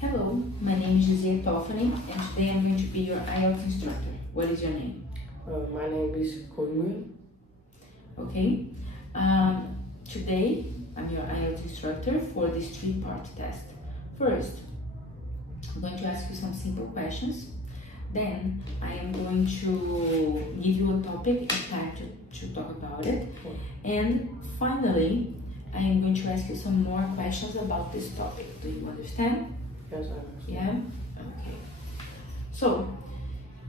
Hello, my name is Nguyen, and today I'm going to be your IELTS instructor. What is your name? My name is Nguyen. Okay. Today I'm your IELTS instructor for this three-part test. First, I'm going to ask you some simple questions. Then I am going to give you a topic and time to talk about it. And finally, I am going to ask you some more questions about this topic. Do you understand? Yes, I understand. Yeah? Okay. So,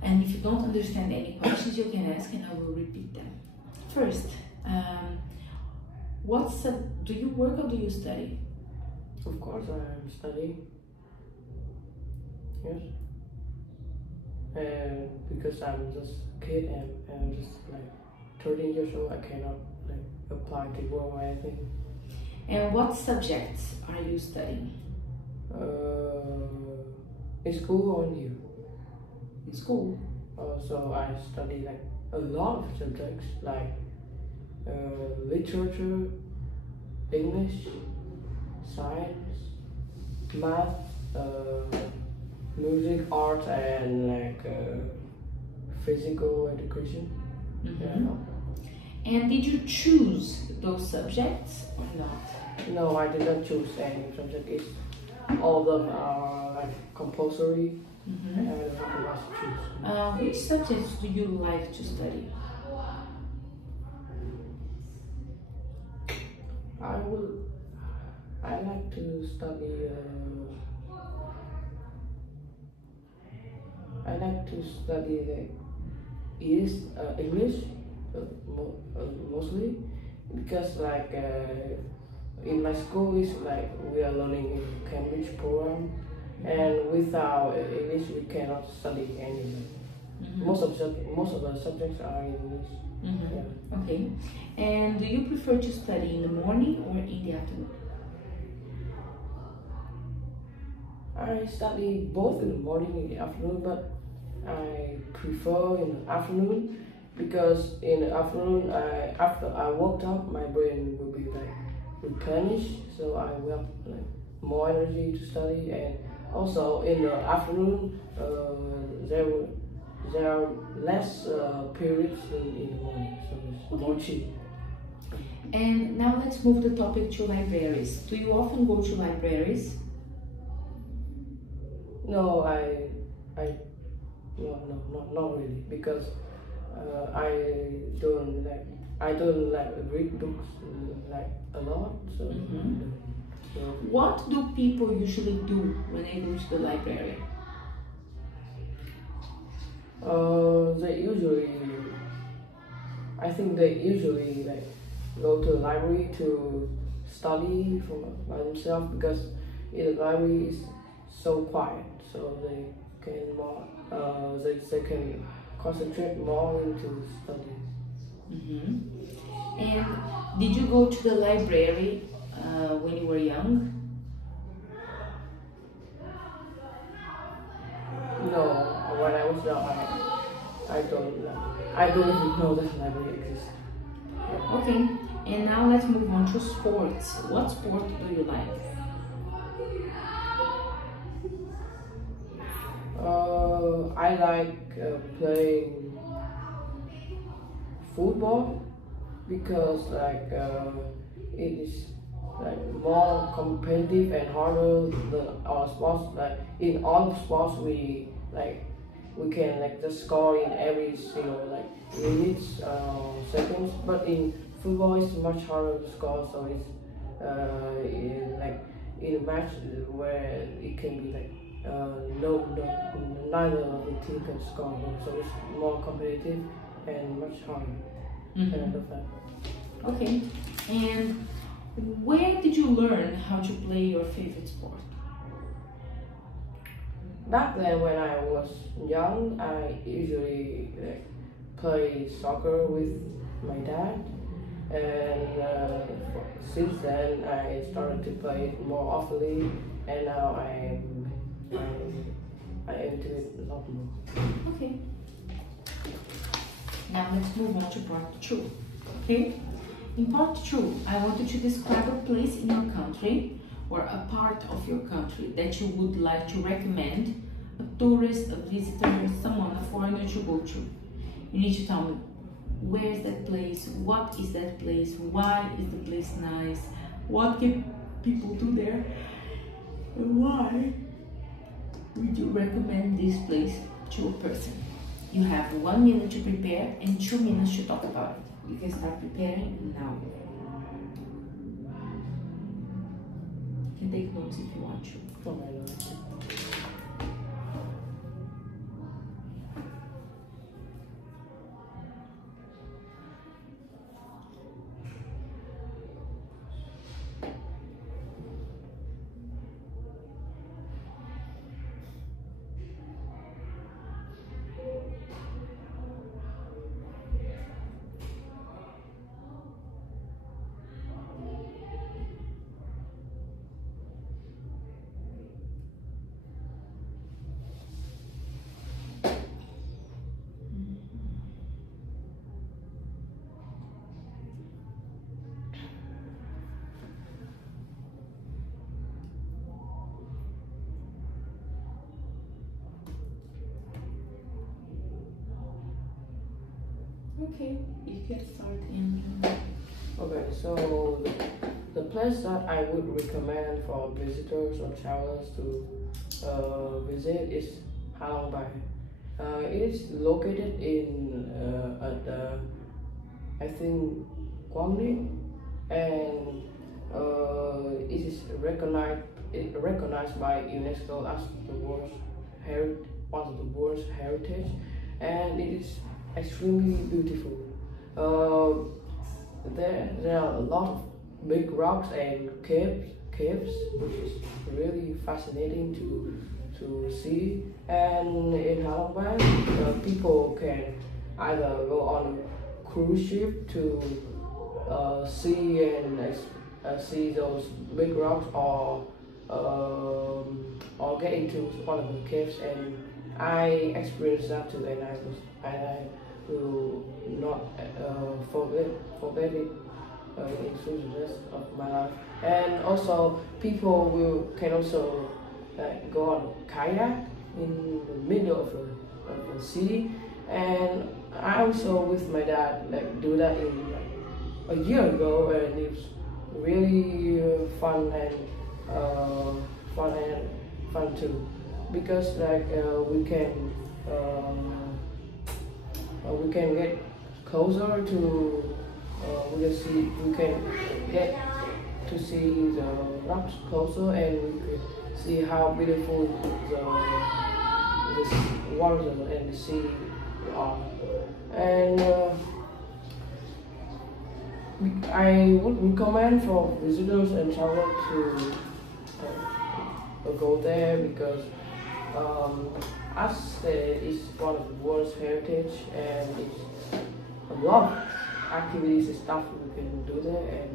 and if you don't understand any questions, you can ask and I will repeat them. First, do you work or do you study? Of course, I am studying. Yes. And because I'm just a kid and I'm just like 13 years old, I cannot like apply to work or anything. And what subjects are you studying? In school or in here? In school? So I study like a lot of subjects like literature, English, science, math, music, art, and like physical education. Mm-hmm. Yeah. And did you choose those subjects or not? No, I did not choose any subject. All of them are like compulsory. Mm-hmm. And I don't have the right to choose. Which subjects do you like to study? I like to study. I like to study English mostly because like in my school is like we are learning in Cambridge program, and without English we cannot study anything. Mm-hmm. Most of the subjects are in English. Mm-hmm. Yeah. Okay. And do you prefer to study in the morning or in the afternoon? I study both in the morning and the afternoon, but I prefer in the afternoon because in the afternoon, after I woke up, my brain will be like replenished, so I will have like more energy to study. And also in the afternoon, there are less periods in the morning, so it's more cheap. And now let's move the topic to libraries. Do you often go to libraries? No, not really, because I don't like read books like a lot. So, mm-hmm. What do people usually do when they go to the library? They usually like go to the library to study by themselves, because in the library is so quiet, so they can concentrate more into study. Mm-hmm. And did you go to the library when you were young? No, when I was young, I don't even know that library exists. Okay, and now let's move on to sports. What sport do you like? I like playing football because like it is like more competitive and harder than our sports. Like in all sports, we can like just score in every single like minutes, seconds. But in football, it's much harder to score. So it's in a match where it can be like neither of the team can score. So it's more competitive and much harder. Mm-hmm. And I love that. Okay, and where did you learn how to play your favorite sport? Back then, when I was young, I usually play soccer with my dad, and since then I started to play it more often, and now I into it a lot more. Okay. Now let's move on to part 2. Okay. In part 2, I want you to describe a place in your country or a part of your country that you would like to recommend a tourist, a visitor, someone, a foreigner to go to. You need to tell me, where is that place? What is that place? Why is the place nice? What can people do there? And why would you recommend this place to a person? You have 1 minute to prepare and 2 minutes to talk about it. You can start preparing now. You can take notes if you want to. Okay, you can start in. Okay, so the place that I would recommend for visitors or travelers to visit is Halong Bay. It is located in at I think Quang, and it is recognized by UNESCO as the one of the world's heritage, and it is extremely beautiful. There are a lot of big rocks and caves, which is really fascinating to see. And in Halong Bay, people can either go on a cruise ship to see and see those big rocks, or get into one of the caves. And I experienced that too, and I will not forget it through the rest of my life. And also, people can also go on kayak in the middle of the sea. And I also with my dad do that in a year ago, and it was really fun too, because we can get closer to we can get to see the rocks closer, and we can see how beautiful the water and the sea are. And I would recommend for visitors and travelers to go there, because as it's one of the world's heritage, and it's a lot of activities and stuff we can do there, and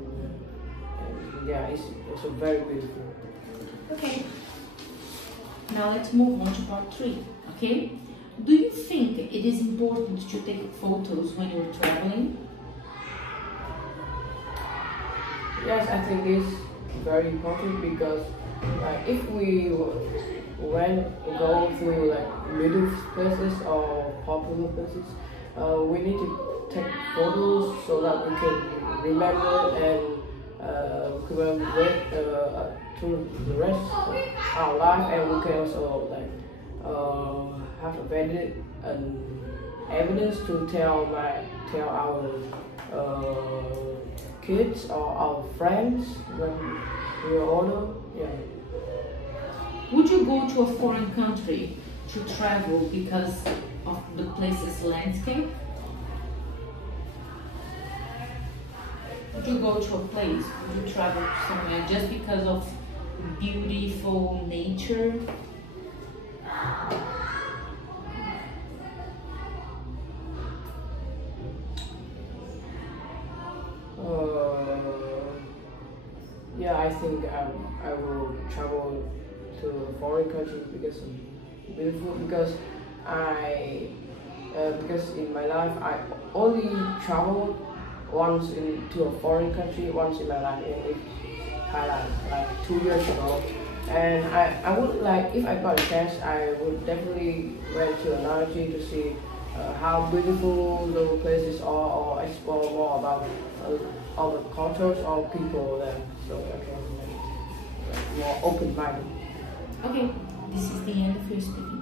yeah, it's also very beautiful. Okay, now let's move on to part 3. Okay, do you think it is important to take photos when you're traveling? Yes, I think it's very important, because if we go to middle places or popular places, we need to take photos so that we can remember and commemorate through the rest of our life, and we can also have a valid evidence to tell our kids or our friends when we are older. Yeah. Would you go to a foreign country to travel because of the place's landscape? Would you go to a place? Would you travel somewhere just because of beautiful nature? Yeah, I think I will travel to a foreign country because it's beautiful. Because in my life I only traveled once to a foreign country once in my life, and Thailand like 2 years ago. And I would like, if I got a chance, I would definitely went to another city to see how beautiful the places are, or explore more about all the cultures or people there, so I can like, more open-minded. Okay, this is the end of your speaking.